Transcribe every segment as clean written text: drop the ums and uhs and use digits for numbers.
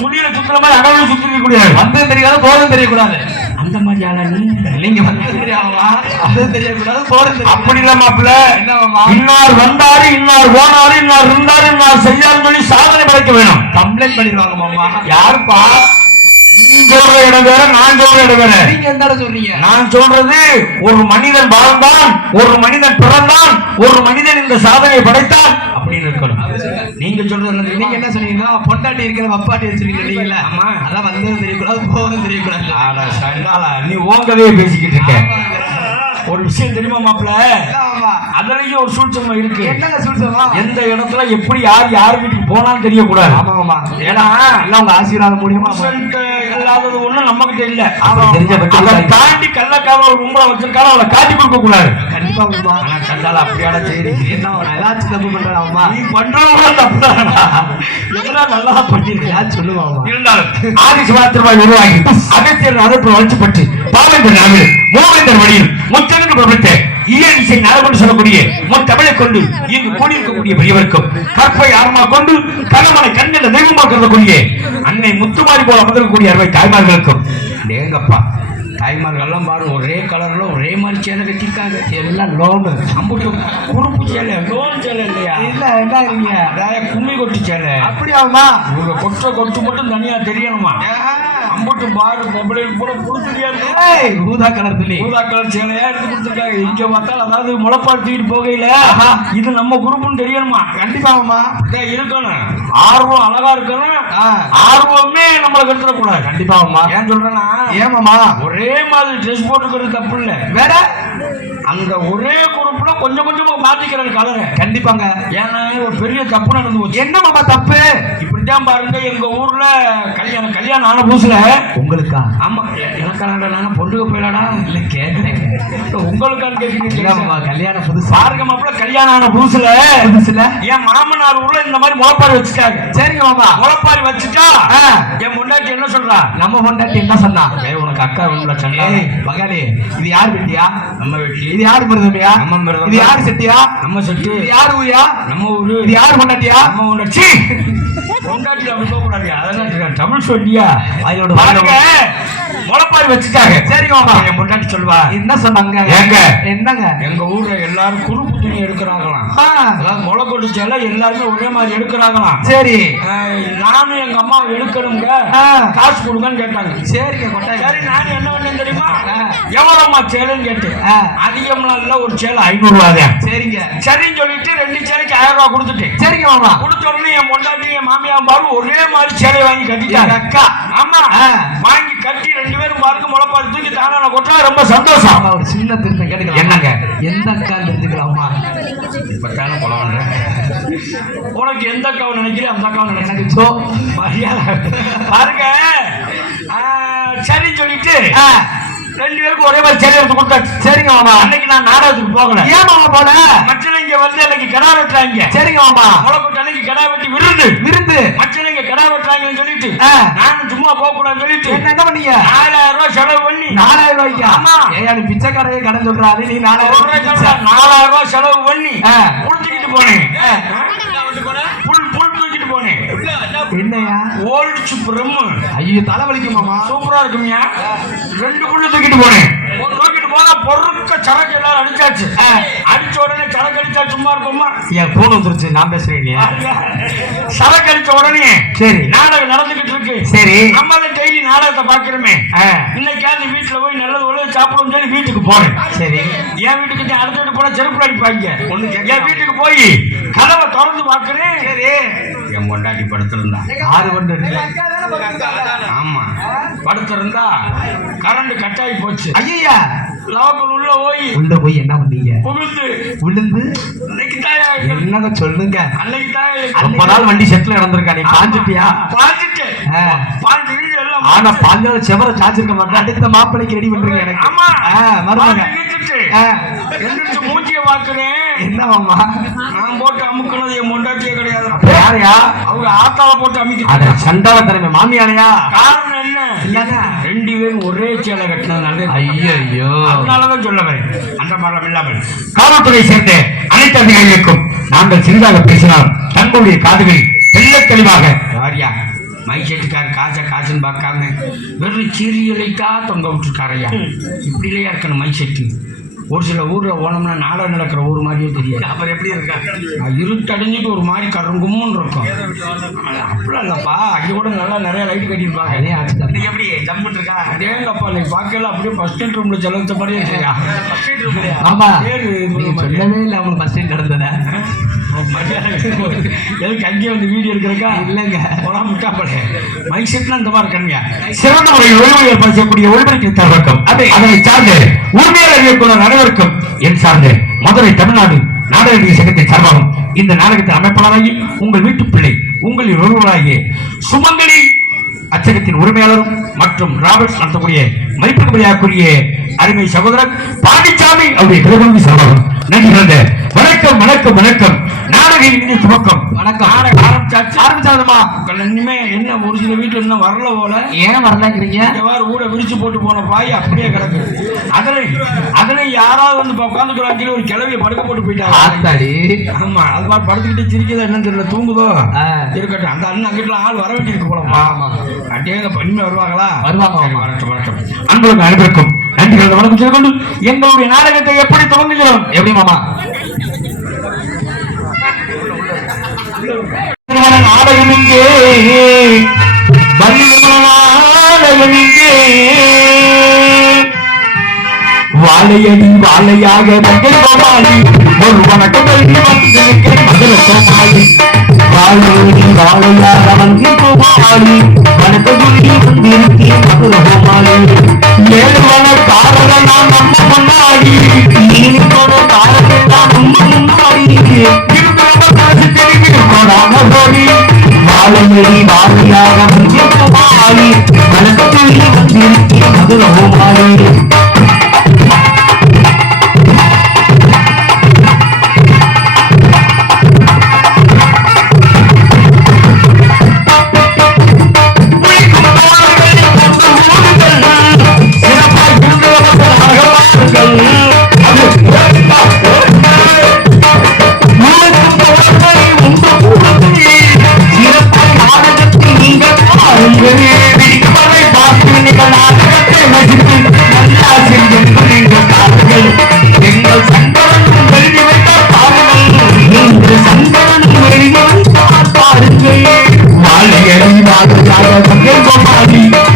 சுழியில சுத்துற மாதிரி அடவுல சுத்திக்க கூடாது. வந்து தெரியாது போதும் தெரியக்கூடாது. அந்த மாதிரி ஆளா நீங்க வந்து தெரியாமா அது தெரியக்கூடாது போறது அப்படி இல்ல மாப்பிள்ள. என்னமா இன்னார் வந்தாரு இன்னார் போனாரு இன்னார் இருந்தாரு இன்னார் செய்யாருன்னு சொல்லி சாதனை படைக்க வேணும். கம்ப்ளைண்ட் பண்ணிடுவாங்க மாமா. யாருப்பா நீ சொல்ற இடம் வேற நான் சொல்ற இடம் வேற. நீங்க எந்த இடம் சொல்றீங்க? நான் சொல்றது ஒரு மனிதன் வாழ்ந்தான், ஒரு மனிதன் பிறந்தான், ஒரு மனிதன் இந்த சாதனை படைத்தான் அப்படின்னு இருக்கணும். நீங்க சொல்றது நீங்க என்ன சொன்னீங்கன்னா பொண்டாட்டி இருக்கிற வப்பாட்டி வச்சிருக்கீங்களா? ஆமா. அதான் வந்தது தெரியக்கூடாது போகணும் தெரியக்கூடாது. ஆடா சண்டாளா நீ ஓங்கவே பேசிக்கிட்டு இருக்க. ஒரு விஷயம் தெரியுமா மாப்பிள்ள? அதுலயும் ஒரு சூழ்ச்சமா இருக்கு. என்னங்க சூழ்ச்சமா? எந்த இடத்துல எப்படி யார் வீட்டுக்கு போனாலும் தெரியக்கூடாது. ஆமா ஆமா. ஏன்னா எல்லாம் உங்க ஆசீர்வாதம் மூலியமா இல்லாதது ஒண்ணும் நம்ம கிட்ட இல்ல. அதை தாண்டி கள்ளக்காரன் ஒரு உங்களை வச்சிருக்காரு அவளை காட்டி கொடுக்க கூடாது. கண்டிப்பா உண்மை. ஆனா கண்டால அப்படியான செய்தி என்ன ஏதாச்சும் தப்பு பண்றாமா? நீ பண்றவங்க தப்புதானா? எல்லாம் நல்லா பண்ணிருக்கா சொல்லுவாங்க. இருந்தாலும் ஆதிசிவாத்திரமாய் உருவாகி அகத்தியர் அழைப்பு வளர்ச்சிப்பட்டு பாவேந்தர் நாவில் மூவேந்தர் வழியில் முச்சென்று பிரபலத்தை இயல் இசை நலவென்று சொல்லக்கூடிய முத்தமிழை கொண்டு இங்கு கூடியிருக்கக்கூடிய பெரியவருக்கும் கற்பை ஆரமாக கொண்டு கணவனை கண்ணில் தெய்வமாக கருதக்கூடிய அன்னை முத்துமாரி போல அமர்ந்திருக்கக்கூடிய அறுவை தாய்மார்களுக்கும் ஏங்கப்பா தாய்மார்கள்லாம் பாருங்க ஒரே கலர்ல ஒரே மாதிரி சேலை கட்டிருக்காங்க. எல்லாம் லோனு அம்புட்டு குறுப்பு சேலை லோன் சேலை இல்லையா? இல்ல என்ன இருங்க அதாவது கும்மி கொட்டு சேலை. அப்படியாமா? இவங்க கொட்டு மட்டும் தனியா தெரியணுமா? அம்புட்டு பாரு பொம்பளை கூட கொடுத்துருக்காங்க. ஊதா கலர் துணி ஊதா கலர் சேலையா எடுத்து கொடுத்துருக்காங்க. இங்க பார்த்தாலும் அதாவது முளைப்பாட்டிட்டு போகையில இது நம்ம குரூப்னு தெரியணுமா? கண்டிப்பாமா இருக்கணும். ஆர்வம் அழகா இருக்கணும். ஆர்வமே நம்மளை கட்டுறக்கூடாது. கண்டிப்பாமா. ஏன் சொல்றேன்னா ஏமாமா ஒரே மாதிரி ட்ரெஸ் போட்டுக்கிறது தப்பு இல்ல. வேற அந்த ஒரே குரூப்ல கொஞ்சம் கொஞ்சமா மாத்திக்கிறது கலரை. கண்டிப்பாங்க. ஏன்னா ஒரு பெரிய தப்பு நடந்து போச்சு. என்ன மாமா தப்பு? இப்படித்தான் பாருங்க எங்க ஊர்ல கல்யாணம் ஆன புதுசுல உங்களுக்கா? ஆமா எனக்கான நானும் பொண்ணுக்கு போயிடாடா இல்ல கேட்கிறேன். உங்களுக்கான கேட்கிறீங்க கல்யாணம் புதுசு பாருங்க மாப்பிள்ள கல்யாணம் ஆன புதுசுல என் மாமனார் ஊர்ல இந்த மாதிரி முளைப்பாரி வச்சுட்டாங்க. சரிங்க மாமா. முளைப்பாரி வச்சுட்டா என் பொண்டாட்டி என்ன சொல்றா? நம்ம பொண்டாட்டி என்ன சொன்னா? உனக்கு அக்கா உள்ள சொன்னா பகாலி இது யார் வெட்டியா? நம்ம வெட்டி. இது யாரு மிருதமையா? நம்ம மிருதம். இது யாரு செட்டியா? நம்ம செட்டி. இது யாரு ஊயா? நம்ம ஊரு. இது யாரு பொண்டாட்டியா? நம்ம பொண்டாட்டி. பொண்டாட்டி அப்படி போக கூடாது. அதெல்லாம் தமிழ் சொல்லியா? அதோட பாருங்க முளைப்பாரி வச்சுட்டாங்க. சரிங்க மாமா. என் பொண்டாட்டி சொல்லுவா என்ன சொன்னாங்க? எங்க என்னங்க எங்க ஊர்ல எல்லாரும் குறுப்பு துணி எடுக்கிறாங்களாம். அதாவது முளை கொடிச்சால எல்லாருமே ஒரே மாதிரி எடுக்கிறாங்களாம். சரி நானும் எங்க அம்மா எடுக்கணுங்க காசு கொடுங்கன்னு கேட்டாங்க. சரிங்க கொட்டாய். சரி நானும் என்ன பண்ணேன் தெரியுமா? எவ்வளவுமா சேலைன்னு கேட்டு அதிகம்லாம் இல்ல ஒரு சேலை 500 ரூபாய். சரிங்க சரின்னு சொல்லிட்டு 2 சேலைக்கு 1000 ரூபாய் கொடுத்துட்டேன். சரிங்க மாமா. கொடுத்த உடனே என் பொண்டாட்டி என் மாமியா பாரு ஒரே மாதிரி சேலை வாங்கி கட்டிட்டாங்க. அக்கா ஆமா வாங்கி கட்டி 2 பேரும் பாருங்க முளைப்பாரி தூக்கி தான கொட்டா ரொம்ப சந்தோஷம். ஒரு சின்ன திருத்தம் கேட்டுக்கலாம். என்னங்க? எந்த அக்கா தெரிஞ்சுக்கலாமா? இப்பத்தான கொலவன்ற உனக்கு எந்த அக்காவை நினைக்கிறேன் அந்த அக்காவை நினைச்சு பாருங்க. சரி சொல்லிட்டு 2 பேருக்கு ஒரே மாதிரி சேலை எடுத்து கொடுத்தாச்சு. சரிங்க மாமா. அன்னைக்கு நான் நாடகத்துக்கு போகல. ஏன் மாமா போல? மச்சனைங்க வந்து அன்னைக்கு கடா வெட்டுறாங்க. சரிங்க மாமா. முளைக்கொட்டு அன்னைக்கு கடா வெட்டி விருந்து மச்சனைங்க கடா வெட்டுறாங்கன்னு சொல்லிட்டு நானும் சும்மா போக கூடாதுன்னு சொல்லிட்டு என்ன பண்ணீங்க? 4000 ரூபாய் செலவு பண்ணி. 4000 ரூபாய்க்கு? ஆமா. ஏன் பிச்சைக்காரையே கடன் சொல்றாரு நீ? 4000 ரூபாய் செலவு பண்ணி புடிச்சுக்கிட்டு போனேன். புல் தூக்கிட்டு போனேன். என்னையா? ஓல்டு பிரம்மு. ஐயோ தலைவலிக்கும் மாமா. சூப்பரா இருக்குமியா. 2 புல்லு தூக்கிட்டு போனேன். தூக்கிட்டு போனா பொருட்க சரக்கு எல்லாரும் அடிச்சாச்சு. அடிச்ச உடனே சரக்கு அடிச்சா சும்மா இருக்குமா? என் போன் வந்துருச்சு நான் பேசுறேன். சரக்கு அடிச்ச உடனே சரி நாடகம் நடந்துகிட்டு இருக்கு. சரி நம்ம டெய்லி நாடகத்தை பாக்குறோமே. இன்னைக்கு வீட்டுல போய் நல்லது உள்ள சாப்பிடும் சொல்லி வீட்டுக்கு போறேன். சரி என் வீட்டுக்கு அடுத்த வீட்டு போனா செருப்பு அடிப்பாங்க. என் வீட்டுக்கு போய் கதவை திறந்து பாக்குறேன். சரி என் பொண்டாட்டி படுத்திருந்தா. 6 கொண்டு. ஆமா படுத்திருந்தா கரண்ட் கட் ஆகி போச்சு. ஐயா லாக்குள் உள்ள போய் என்ன பண்ணீங்க? விழுந்து என்னங்க சொல்லுங்க. அன்னைக்கு தான் ரொம்ப நாள் வண்டி செட்ல நடந்திருக்கா. நீ பாஞ்சிட்டியா? ஆனா பாஞ்சால செவர சாச்சிருக்க மாட்டேன். அடுத்த மாப்பிளைக்கு ரெடி பண்றீங்க எனக்கு. ஆமா மருமக மூஞ்சிய பாக்குறேன். என்ன மாமா? நான் போட்டு அமுக்குனது என் பொண்டாட்டியே கிடையாது. யாரையா? அவங்க ஆத்தால போட்டு அமுக்கி சண்டால திறமை மாமியாரையா? காரணம் என்ன? 2 பேரும் ஒரே சேலை கட்டினது. ஐயோ அதனாலதான் சொல்ல வரேன். அந்த மாதிரி இல்லாமல் காவல்துறை சேர்ந்த அனைத்து அதிகாரிகளுக்கும் நாங்கள் சிறிதாக பேசினால் தங்களுடைய காதுகளில் தெல்ல தெளிவாக மைசெட்டுக்கார் காசுன்னு பார்க்காம வெறும் சீரியலைக்கா தொங்க விட்டுருக்காரையா. இப்படி இல்லையா இருக்கணும் மைசெட்டு. ஒரு சில ஊரில் ஓனம்னா நாடகம் நடக்கிற ஊர் மாதிரியே தெரியாது. அப்புறம் எப்படி இருக்கா? இருட்டடைஞ்சிட்டு ஒரு மாதிரி கருங்கும்னு இருக்கும். அப்படிலாம் இல்லைப்பா, அங்கே கூட நல்லா நிறைய லைட் கட்டியிருப்பாங்க. அதே ஆச்சு தான். நீங்க எப்படி ஜம்முன்னு இருக்கா? அதே இல்லைப்பா, நீ பார்க்கல அப்படியே ஃபர்ஸ்ட் நைட் ரூமில் செலவச்ச மாதிரியே இருக்கா. ஆமா, பேர் நீ சொல்லவே இல்லை அவங்களுக்கு ஃபர்ஸ்ட் டைம் நடந்ததா? எதுக்கு அங்கேயே வந்து வீடியோ எடுக்கிறக்கா? இல்லைங்க, போலாம் முட்டாப்படே. மைக் செட்லாம் இந்த மாதிரி இருக்கானுங்க. சிறந்த முறையில் ஒளிமுறையில் பரிசக்கூடிய ஒளிபரப்பு தரவக்கம் அதனை சார்ந்த உண்மையாளர் இயக்குனர் அனைவருக்கும் என் சார்ந்த மதுரை தமிழ்நாடு நாடக நடிகர் சங்கத்தின் சார்பாகும் இந்த நாடகத்தின் அமைப்பாளராகி உங்கள் வீட்டு பிள்ளை உங்களின் ஒருவராகிய சுமங்கலி அச்சகத்தின் உரிமையாளரும் மற்றும் ராபர்ட்ஸ் நடத்தக்கூடிய மதிப்பிற்குரிய அருமை சகோதரர் பாண்டிச்சாமி அவருடைய கிரகணி சார்பாகும் நன்றி. வணக்கம் வணக்கம் வணக்கம். நாடக இந்திய துவக்கம். வணக்கம். நாடகம் ஆரம்பிச்சாதுமா. இனிமே என்ன ஒரு சில வீட்டுல இன்னும் வரல போல. ஏன் வரலங்கிறீங்க? ஊட விரிச்சு போட்டு போன பாய் அப்படியே கிடக்கு. அதனை யாராவது வந்து உட்காந்துக்கிறாங்க ஒரு கிளவிய படுக்க போட்டு போயிட்டாங்க. ஆமா, அது மாதிரி படுத்துக்கிட்டு சிரிக்கதா என்னன்னு தெரியல, தூங்குதோ இருக்கட்டும். அந்த அண்ணன் அங்கிட்ட ஆள் வர வேண்டியிருக்கு போலப்பா. அப்படியே இனிமே வருவாங்களா? வருவாங்க. வணக்கம் வணக்கம். அன்புடன் அனைவருக்கும் நன்றிகள் வணக்கம் செய்து கொண்டு எங்களுடைய நாடகத்தை எப்படி துவங்குகிறோம்? எப்படி மாமா? நாடகம் இங்கே நாடகம் இங்கே வாழையடி வாழையாக மஞ்சள் கோமாளி ஒரு வணக்கம் மதுர கோமாளி வாழையடி வாழையாக மஞ்சள் கோமாளி வணக்கம் வந்திருக்கே மதுர கோமாளி ஏழுவன காரணம் நான் நம்ம முன்னாடி நீனோட காரணம் நான் நம்ம முன்னாடி வாழையடி வாழையாக மஞ்சள் கோமாளி வணக்கம் வந்திருக்கே மதுர கோமாளி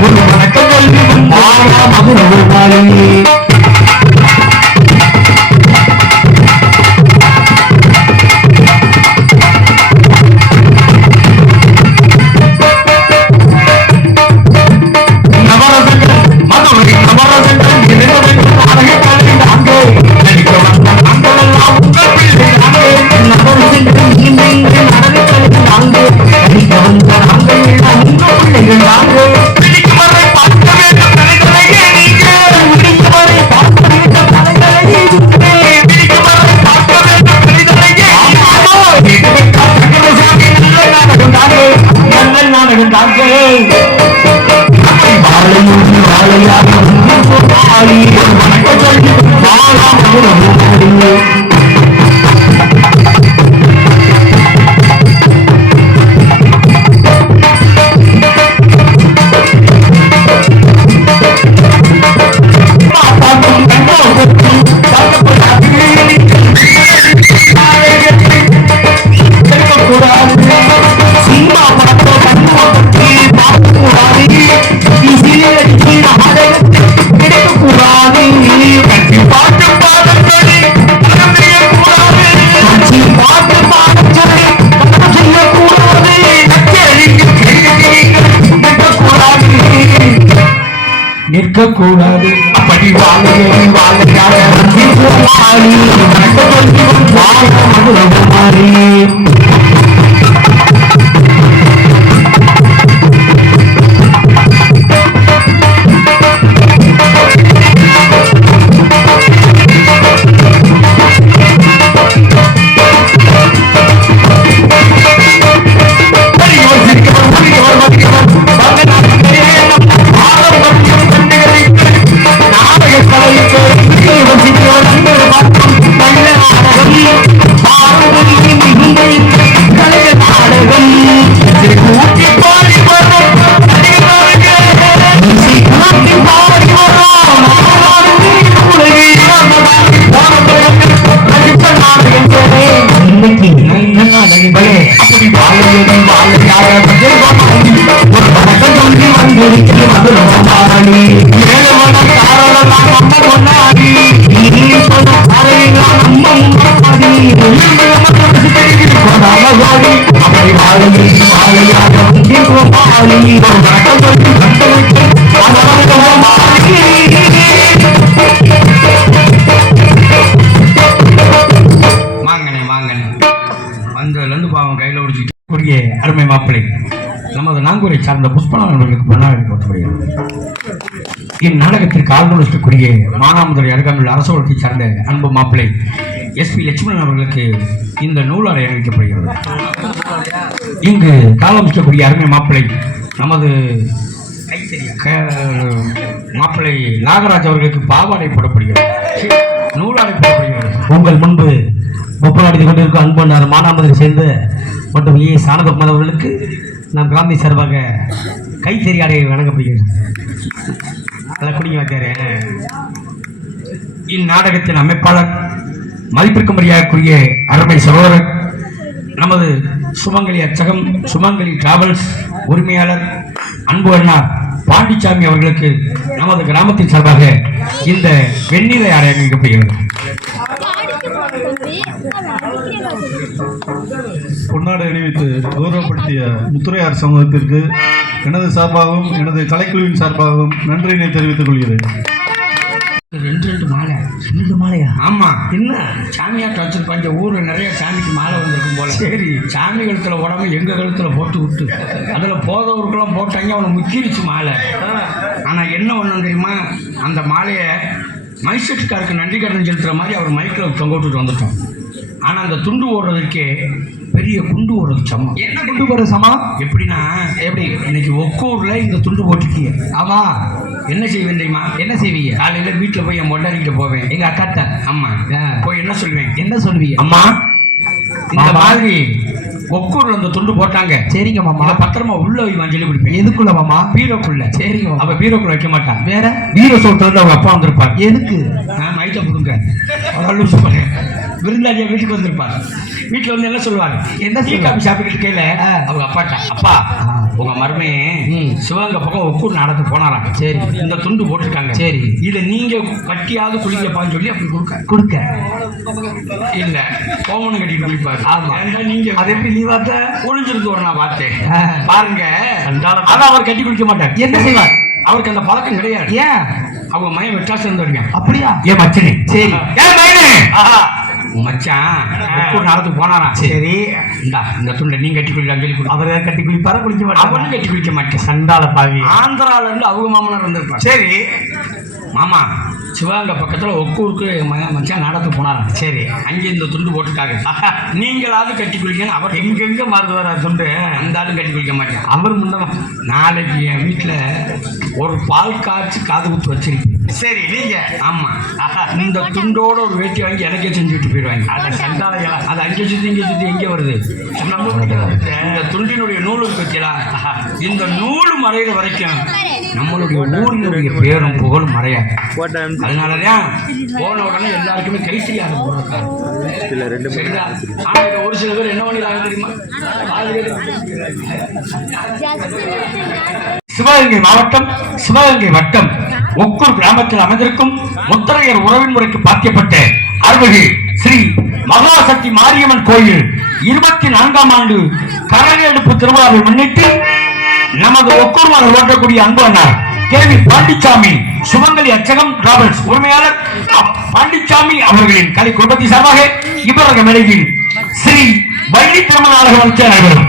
ஒரு வணக்கம் நிற்கக்கூடாது அப்படி வாழையடி வாழையாக மாறி அப்படி வாழையடி வாழையாக ஒரு பழக்கம் சொல்லி வந்திருக்கிறது மதுரமாணி மேலவன காரணம் நம்ம முன்னாடி நம்ம முன்னாடி அப்படி வாழையடி வாழையாக ஒரு பழக்கம் சொல்லி வந்ததுலேருந்து பாவம் கையில் ஒடிச்சிட்டு கூடிய அருமை மாப்பிள்ளை நமது நாங்கூரை சார்ந்த புஷ்பநாதன் அவர்களுக்கு பொன்னாடை போற்றப்படுகிறது. இந்நாடகத்திற்கு ஆழ்நுழைக்கக்கூடிய மானாமதுரை அருகாமையில் அரசோகத்தை சார்ந்த அன்பு மாப்பிள்ளை SP லட்சுமணன் அவர்களுக்கு இந்த நூலாடை அறிவிக்கப்படுகிறது. இங்கு காலமிக்கக்கூடிய அருமை மாப்பிள்ளை நமது மாப்பிள்ளை நாகராஜ் அவர்களுக்கு பாவாடை போடப்படுகிறது, நூலாடை போடப்படுகிறது. உங்கள் முன்பு ஒப்பனாடி கொண்டிருக்கும் அன்பனார் மானாமதுரை சேர்ந்த மற்றும் சானதகுமார் அவர்களுக்கு நம் காந்தி சார்பாக கைத்தறி ஆடை வழங்கப்படுகிறது. அதை குடிங்க வைக்காரு. இந்நாடகத்தின் அமைப்பாளர் மதிப்பிற்கும்படியாகக்கூடிய அருமை சகோதரர் நமது சுமங்கலி அச்சகம் சுமங்கலி டிராவல்ஸ் உரிமையாளர் அன்பு அண்ணா பாண்டிச்சாமி அவர்களுக்கு நமது கிராமத்தின் சார்பாக இந்த வெண்ணிலை ஆடை அணிவிக்கப்படுகிறது. பொன்னாடை அணிவித்து கௌரவப்படுத்திய முத்துரையார் சமூகத்திற்கு எனது சார்பாகவும் எனது கலைக்குழுவின் சார்பாகவும் நன்றியினை தெரிவித்துக் கொள்கிறேன். ரெண்டு மாலை. ரெண்டு மாலையா? ஆமா. என்ன சாமியாட்ட வச்சிருப்பாங்க, ஊர்ல நிறைய சாமிக்கு மாலை வந்திருக்கும் போல. சரி, சாமி கழுத்துல உடம்பு எங்க கழுத்துல போட்டு விட்டு அதுல போதவருக்கெல்லாம் போட்டாங்க, அவனை முக்கிருச்சு மாலை. ஆனா என்ன ஒண்ணும் தெரியுமா, அந்த மாலைய மைசெட்டுக்காருக்கு நன்றி கடன் செலுத்துற மாதிரி அவர் மைக்கில் தொங்க விட்டுட்டு வந்துட்டோம். ஆனா அந்த துண்டு ஓடுறதுக்கே பெரிய குண்டு ஓடுறது சமம். என்ன குண்டு போற சமம்? எப்படின்னா, எப்படி இன்னைக்கு ஒக்கூர்ல இந்த துண்டு போட்டுக்கீங்க. ஆமா. என்ன செய்வேன் தெரியுமா? என்ன செய்வீங்க? காலையில வீட்டுல போய் என் பொண்டாடிக்கிட்ட போவேன், எங்க அக்காட்ட. ஆமா. போய் என்ன சொல்லுவேன்? என்ன சொல்வீங்க? அம்மா இந்த மாதிரி ஒக்கூர்ல அந்த துண்டு போட்டாங்க, சரிங்க மாமா, பத்திரமா உள்ள வை சொல்லி கொடுப்பேன். எதுக்குள்ள மாமா? பீரோக்குள்ள. சரிங்க. அவ பீரோக்குள்ள வைக்க மாட்டான். வேற பீரோ சொல்றது அவங்க அப்பா வந்திருப்பார். எதுக்கு? மைத்த கொடுங்க விருந்தாளியா வீட்டுக்கு வந்திருப்பார். வீட்டுல வந்து என்ன சொல்லுவாங்க, என்ன டீ காபி சாப்பிட்டு கையில அவங்க அப்பாட்ட, அப்பா உங்க மருமே சிவகங்கை பக்கம் ஒக்கூர் நாடகத்துக்கு போனாராம். சரி, இந்த துண்டு போட்டிருக்காங்க. சரி, இதை நீங்க கட்டியாவது குளிக்கப்பான்னு சொல்லி அப்படி கொடுக்க இல்ல கோமணம் கட்டிட்டு குளிப்பாரு. ஆமா. நீங்க அதை எப்படி நீ பார்த்த? ஒளிஞ்சிருந்து ஒரு நான் பார்த்தேன் பாருங்க. அதான் அவர் கட்டி குளிக்க மாட்டார். என்ன செய்வார்? அவருக்கு அந்த பழக்கம் கிடையாது. ஏன்? அவங்க மையம் விட்டாசு இருந்தவங்க. அப்படியா? ஏன் மச்சனே? சரி, மச்சான் நடத்துக்கு போனாராம். சரி, இந்த துண்டை நீ கட்டி குளிக்கலாம் சொல்லி கொடு. அவரை கட்டி குளிப்பாரா? குளிக்க மாட்டேன். அவனும் கட்டி குளிக்க மாட்டேன். சண்டால பாவி. ஆந்திரால இருந்து அவங்க மாமனார் இருந்திருப்பான். சரி மாமா சிவகங்கை பக்கத்துல ஒக்கூருக்கு மச்சான் நாடகத்துக்கு போனாராம். சரி, அங்கே இந்த துண்டு போட்டுருக்காங்க, நீங்களாவது கட்டி குளிக்கணும். அவர் எங்கெங்க மருந்துவர துண்டு, அந்த ஆளும் கட்டி குளிக்க மாட்டேன். அவர் முன்ன நாளைக்கு என் வீட்டுல ஒரு பால் காய்ச்சி காது குத்து வச்சிருக்கேன். சரி, நீங்க ஆமா இந்த துண்டோட ஒரு வேட்டி வாங்கி எனக்கே செஞ்சு விட்டு போயிடுவாங்க. அதை சண்டாலையா அது அங்கே சுற்றி இங்கே சுற்றி எங்கே வருது? இந்த துண்டினுடைய நூலுக்கு வைக்கலாம். இந்த நூல் மறைகிற வரைக்கும் நம்மளுடைய ஊரினுடைய பேரும் புகழும் மறையாது. அதனாலதான் போன உடனே எல்லாருக்குமே கைத்தறியாக போடுறாங்க. ஆனா ஒரு சில பேர் என்ன பண்ணிடுறாங்க தெரியுமா? சிவகங்கை மாவட்டம் சிவகங்கை வட்டம் ஒக்கூர் கிராமத்தில் அமைந்திருக்கும் முத்தரையர் உறவின் முறைக்கு பாத்தியப்பட்ட அருள்மிகு ஸ்ரீ மகாசக்தி மாரியம்மன் கோயில் 24ஆம் ஆண்டு கரகெடுப்பு திருவிழாவை முன்னிட்டு நமது ஒக்கூர் மகள் ஓட்டக்கூடிய அன்பு அண்ணார் கேவி பாண்டிச்சாமி சுமங்கலி அச்சகம் டிராவல்ஸ் உரிமையாளர் பாண்டிச்சாமி அவர்களின் கலை குடும்பத்தின் சார்பாக இவரது மேடையில் ஸ்ரீ வள்ளி திருமண நாடகம் நடைபெறும்.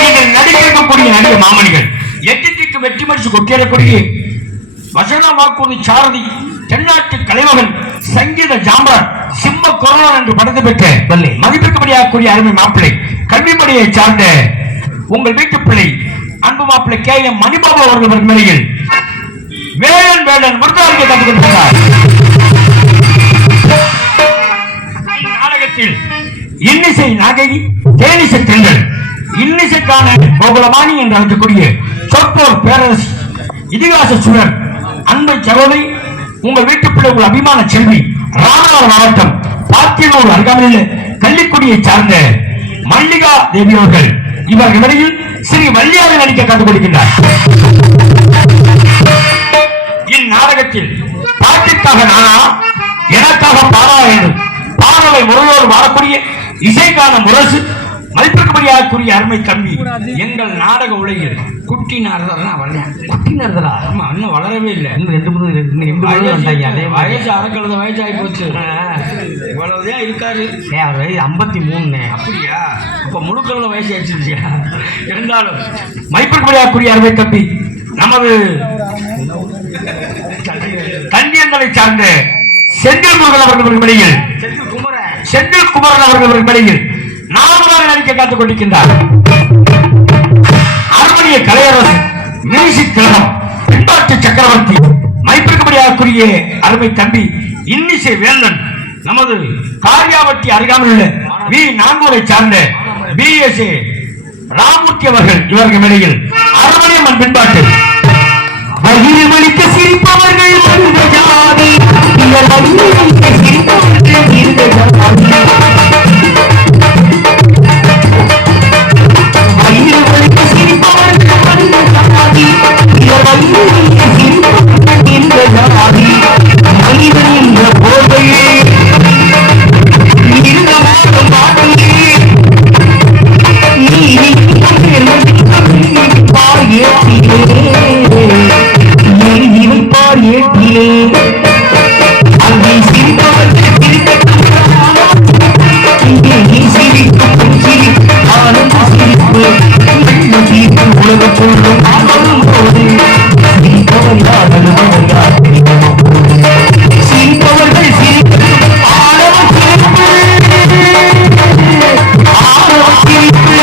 நீங்கள் நடிக்கக்கூடிய நடிக மாமணிகள் எட்டிக்கு வெற்றி மடிச்சு கொட்டியக்கூடிய வசன வாக்குறுதி சாரதி தென்னாட்டு கலைமகன் சங்கீத ஜாம்பர் சிம்ம கொரோனா என்று படத்தை பெற்ற மதிப்பிற்கும்படியாகக்கூடிய அருமை மாப்பிள்ளை கல்விப்படியை சார்ந்த உங்கள் வீட்டு பிள்ளை அன்பு மாப்பிள்ளை KM மணிபாபு அவர்கள் மேலையில் வேலன் வேலன் முருகாரியை கண்டுகொண்டார். நாடகத்தில் இன்னிசை நாககி தேனிசை தென்றல் இன்னிசைக்கான கோகுலமானி என்று அழைக்கக்கூடிய சொற்போர் பேரரசு இதிகாச சூழல் அன்பை சகோதரி உங்கள் வீட்டு பிள்ளை உங்கள் அபிமான செல்வி ராமநாதபுரம் மாவட்டம் பாத்தியனூர் அருகாமையில் கள்ளிக்குடியை சார்ந்த மல்லிகா தேவி அவர்கள் இவர்கள் இடையில் ஸ்ரீ வள்ளியாவை நடிக்க கற்றுக் கொடுக்கின்றார். இந்நாடகத்தில் பாட்டிற்காக நானா, எனக்காக பாடா என்று பாடலை முறையோடு வாழக்கூடிய இசைக்கான முரசு மதிப்பிற்குரிய அருமை தம்பி எங்கள் நாடக உலகில் குட்டி நாரதா வரலாம். குட்டி நாரதா ஆமா, இன்னும் வளரவே இல்லை. இன்னும் வயசு அறக்கழுத வயசு ஆகி போச்சு. இவ்வளவுதான் இருக்காரு. அவர் வயசு 53. அப்படியா? இப்ப முழுக்கழுத வயசு ஆயிடுச்சு. இருந்தாலும் மதிப்பிற்குரிய அருமை தம்பி நமது தண்டியங்களை சார்ந்த செந்தில் முருகன் அவர்கள் இடையில் செந்தில் குமரன் அவர்கள் இடையில் நான்காக நடிக்க காத்துக் கொண்டிருக்கின்றார். அரண்மனைய கலையரசு மியூசிக் கழகம் பின்பாட்டு சக்கரவர்த்தி மைப்பிற்குரிய அருமை தம்பி இன்னிசை வேந்தன் நமது காரியாவட்டி அருகாமல் உள்ள வி நாங்கூரை சார்ந்த BS ராமூர்த்தி அவர்கள் இவர்கள் இடையில் அரண்மனையம்மன் பின்பாட்டு வயிறு வலிக்க சிரிப்பவர்கள் மனித ஜாதி, இவர் வயிறு வலிக்க சிரிப்பவர்கள் மனித ஜாதி. வயிறு வலிக்க சிரிப்பவர்கள் மனித ஜாதி, இவர் வயிறு வலிக்க சிரிப்பவர்கள் மனித ஜாதி. மனிதன் என்ற போதையே இருந்த மாதம் பாட்டிலே நீ வைப்பார் ஏற்றிலே அங்கே சிரிப்பவர்கள் இங்கே சிரிக்கும் சிரிப்பு ஆனந்த சிரிப்பு தீர்ப்பு உலக சொல்லும் போது சிரிப்பவர் யார் அழுபவர் யார் சிரிப்பவர்கள் சிரிப்பது ஆணவ சிரிப்பு ஆணவ சிரிப்பு.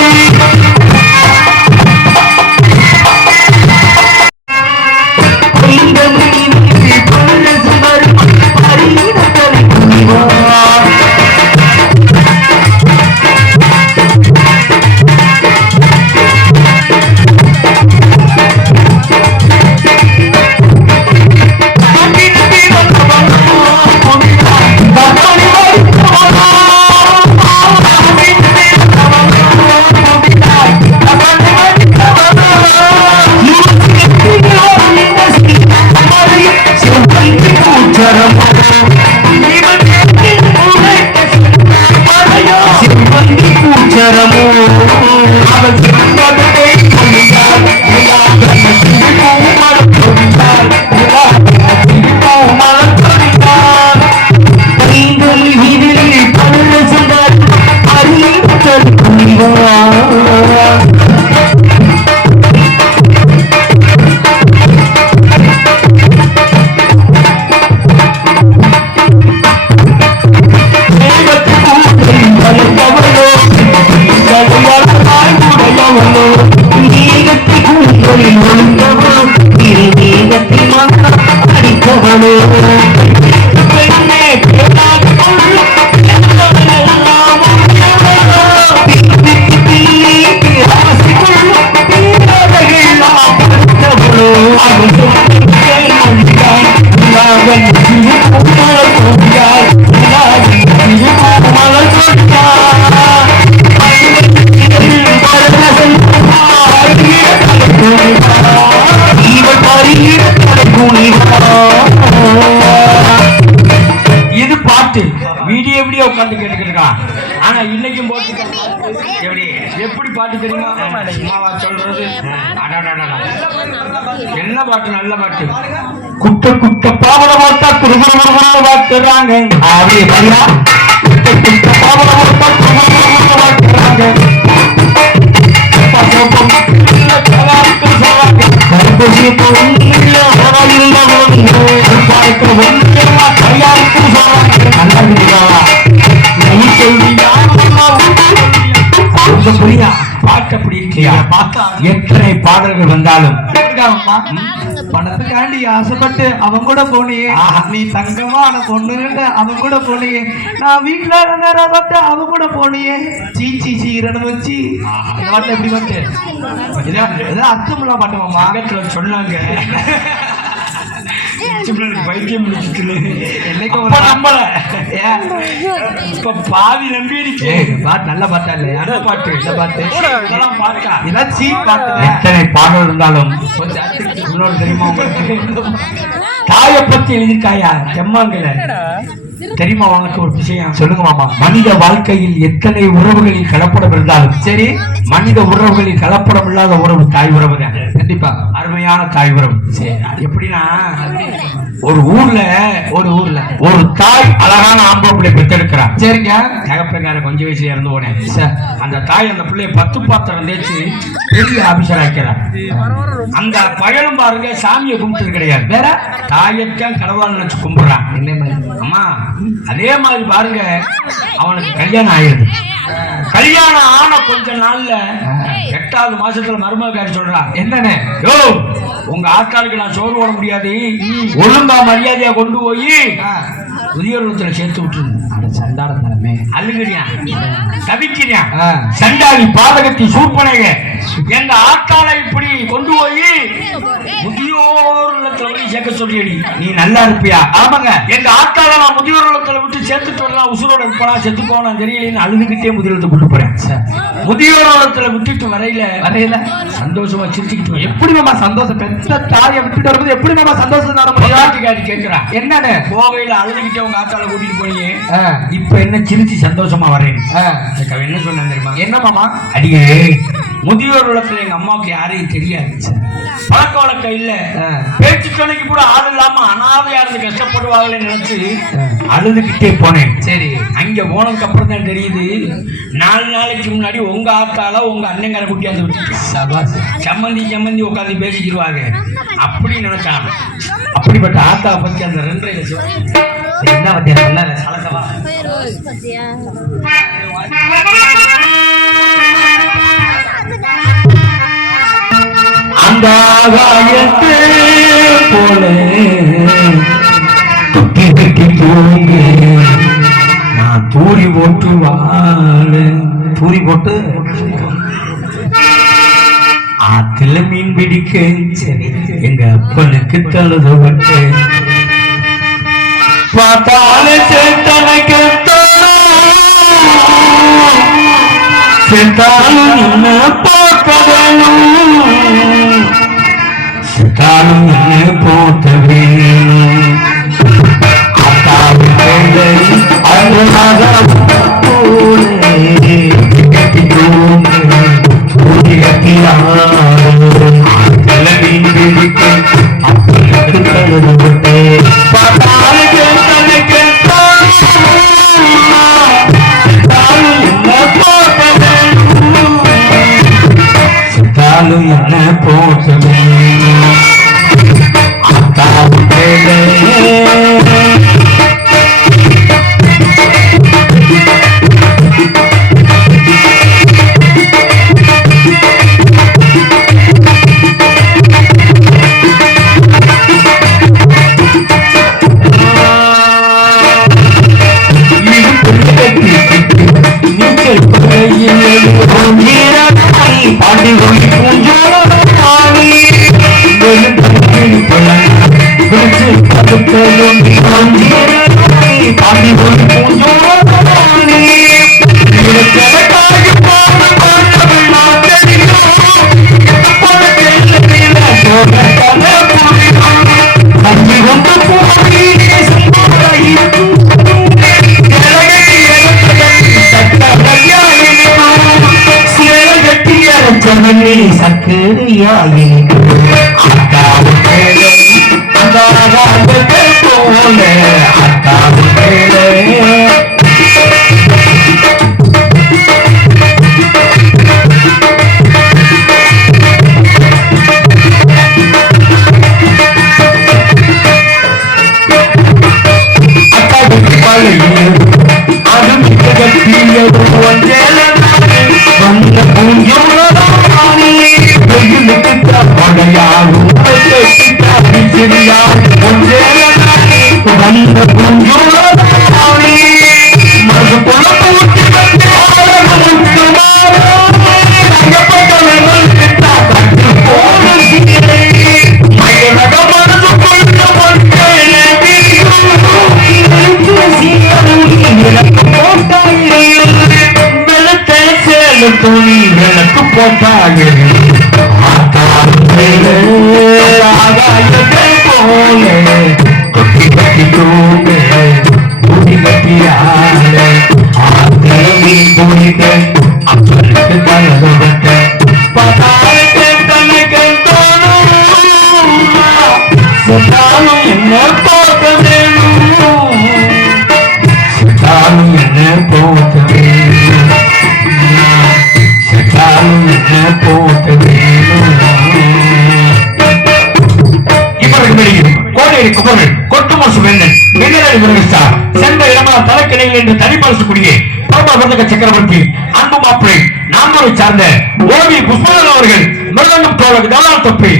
இது பாட்டு வீடியோ வீடியோ உட்கார்ந்து கேட்டுக்கிட்டு இருக்கான். ஆனா இன்னைக்கும் போட்டு எப்படி பாட்டு தெரியுமா? சும்மாவா சொல்றது? என்ன பாட்டு? நல்ல பாட்டு. குட்ட குட்ட பாவல போட்டா குறுகுறு பாட்டுறாங்க. அப்படியே பாருங்க. குட்ட குட்ட பாவல போட்டா குறுகுறு பாட்டுறாங்க. எத்தனை பாடல்கள் வந்தாலும் பணத்துக்காண்டி ஆசைப்பட்டு அவன் கூட போனியே, நீ தங்கமான பொண்ணுன்னு அவன் கூட போனியே, நான் வீட்டுல பட்டு அவன் கூட போனியே, சீச்சி சீரன வச்சு பாட்டுல எப்படி பாட்டு அர்த்தமெல்லாம் பாட்டுமா சொன்னாங்க. வைத்தியம் முடிச்சுட்டு என்னைக்கு அப்ப நம்பல இப்ப பாதி நம்பி இருக்கு. பாட்டு நல்ல பாட்டா இல்லையா? என்ன பாட்டு? இந்த பாட்டு இதெல்லாம் பாட்டா? இதெல்லாம் சீப் பாட்டு. எத்தனை பாடல் இருந்தாலும் கொஞ்சம் அடுத்து இன்னொரு தெரியுமா உங்களுக்கு? தாயை பத்தி எழுதிருக்காயா தெம்மாங்கல? தெரியுமா உனக்கு ஒரு விஷயம்? சொல்லுங்க மாமா. மனித வாழ்க்கையில் எத்தனை உறவுகளில் கலப்படம் இருந்தாலும் சரி, மனித உறவுகளில் கலப்படம் இல்லாத உறவு தாய் உறவு தான். கண்டிப்பா அருமையான தாய் உறவு. சரி, அது எப்படின்னா ஒரு ஊர்ல ஒரு தாய் அழகான ஆம்பளை பிள்ளை பெற்றெடுக்கிறார். சரிங்க. தகப்பங்கார கொஞ்சம் வயசுல இறந்து போனேன். சரி. அந்த தாய் அந்த பிள்ளைய 10 பாத்திரம் தேய்ச்சி பெரிய ஆபீசர் ஆக்கிறார். அந்த பயனும் பாருங்க சாமியை கும்பிட்டது கிடையாது, வேற தாயத்தான் கடவுளா நினைச்சு கும்பிடுறான். என்ன மாதிரி? அம்மா அதே மாதிரி பாருங்க அவனுக்கு கல்யாணம் ஆயிருது. கல்யாணம் ஆன கொஞ்ச நாள்ல 8வது மாசத்துல மருமகாரி சொல்றா, என்னன்னு? யோ உங்க ஆட்களுக்கு நான் சோறு போட முடியாது, ஒழுங்கா மரியாதையா கொண்டு போய் உதயத்துல சேர்த்து விட்டுருங்க. சண்டாட தலைமை அழுகிறியா தவிக்கிறியா ஆ. சண்டாளி பாதகத்தி சூப்பனைய எங்க ஆட்காலை இப்படி கொண்டு போய் முதியோர் இல்லத்துல போய் சேர்க்க சொல்லியடி, நீ நல்லா இருப்பியா? ஆமாங்க எங்க ஆட்கால நான் முதியோர் இல்லத்துல விட்டு சேர்த்துட்டு வரலாம், உசுரோட இருப்பா செத்து போனா தெரியலன்னு அழுதுகிட்டே முதியோரத்தை கூட்டு போறேன். முதியோர் இல்லத்துல விட்டுட்டு வரையில சந்தோஷமா சிரிச்சுக்கிட்டு எப்படி மாமா சந்தோஷம்? பெத்த தாயை விட்டுட்டு வரும்போது எப்படி மாமா சந்தோஷம் தர முடியும்? பொண்டாட்டிக்காரி கேட்கிறா, என்னன்னு? கோவையில அழுதுகிட்டே உங்க ஆட்கால கூட்டிட்டு போனீங்க, ஆ. இப்ப என்ன சிரிச்சு சந்தோஷமா வரேன்? ஆ. அதுக்கு அவன் என்ன சொன்னான் தெரியுமா? என்ன மாமா? அடியே முதியோர் உலகத்துல எங்க அம்மாவுக்கு யாரையும் தெரியாது, பழக்க வழக்கம் இல்ல, பேச்சு துணைக்கு கூட ஆள் இல்லாம அனாதையா இருந்து கஷ்டப்படுவாங்களே நினைச்சு அழுதுகிட்டே போனேன். சரி. அங்க போனதுக்கு அப்புறம் தான் தெரியுது 4 நாளைக்கு முன்னாடி உங்க ஆத்தால உங்க அண்ணங்கார குட்டியாந்து விட்டு சம்மந்தி உட்காந்து பேசிக்கிடுவாங்க அப்படி நினைச்சாங்க. அப்படிப்பட்ட ஆத்தா பத்தி அந்த 2.5 லட்சம் என்ன பத்தியா சொல்ல சலசவா அந்த ஆகாயத்து போல தொட்டி தொட்டி தூங்கு, நான் தூரி போட்டு தூரி போட்டு ஆத்துல மீன் பிடிக்க எங்க அப்பனுக்கு தழுதுபட்டு பார்த்தாலே சேத்தனைக்கு செத்தாலும் என்ன பார்க்க வேணும், செத்தாலும் என்ன போட்ட வேணும். அத்தாவும் வேலை அழகாக கட்டி தூங்கு ஊதி கட்டியாரும் ஆத்துல மீன் பிடிக்க அப்பனுக்கு தழுதுபட்டு பார்த்தாலே சேத்தனைக்கு செத்தாலும் என்ன போட்ட வேணும். அத்தாவும் வேலை நீச்சல் பாண்டி கொண்டு பூஞ்சோடி பாண்டி கொண்டு பூஞ்சோடி தம்பி கொண்டு போய் சக்கரையாயி அத்தாவும் வேலை போல அத்தாவும் வேலை அத்தாவுக்கு பழைய அது மிக கட்டியது வந்த பூஞ்சோட படையாகும் வந்த பூஞ்சோட போட்டாயே ஆகாயத்தை போல கொட்டி கட்டி தூங்க குடி கட்டியாலே ஆத்திரமே குடித்த அப்பருக்கு தலவட்ட பதாரத்தை தனக்கு தோணும் சொன்னாலும் என்ன போக வேணும் செத்தாலும் என்ன போக வேணும் செத்தாலும் என்ன போக வேணும் இவருக்கு வெளியில் கோடேரி குமரன் கொட்டுமோசு வேந்தன் எதிராளி மிருகஸ்டார் சென்ற இடமா தலைக்கிணையில் என்று தனிப்பரசக்கூடிய சக்கரவர்த்தி அன்பு மாப்பிளை நாம்பூரை சார்ந்த ஓவி புஷ்பலன் அவர்கள் மிருதங்கம் தோழர் கவனம் தொப்பி